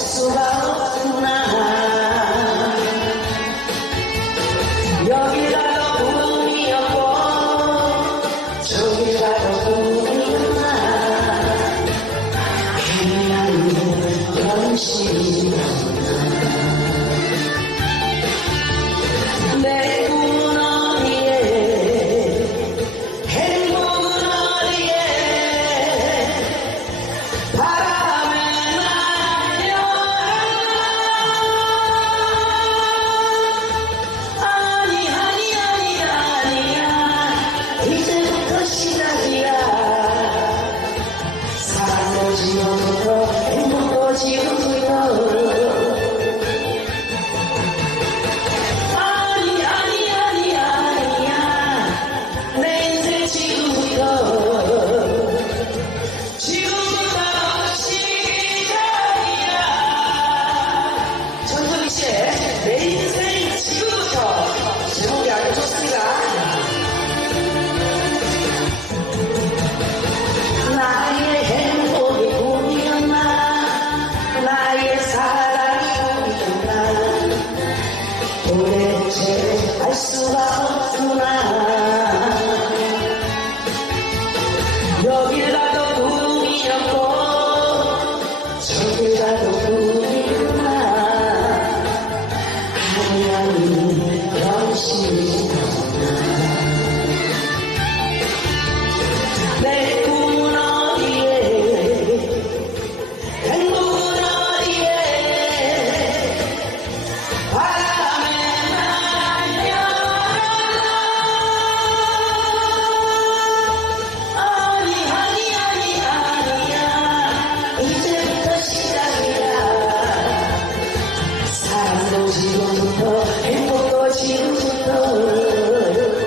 수가 없구나. 여기라 you 여기 지금부터 행복도 지금부터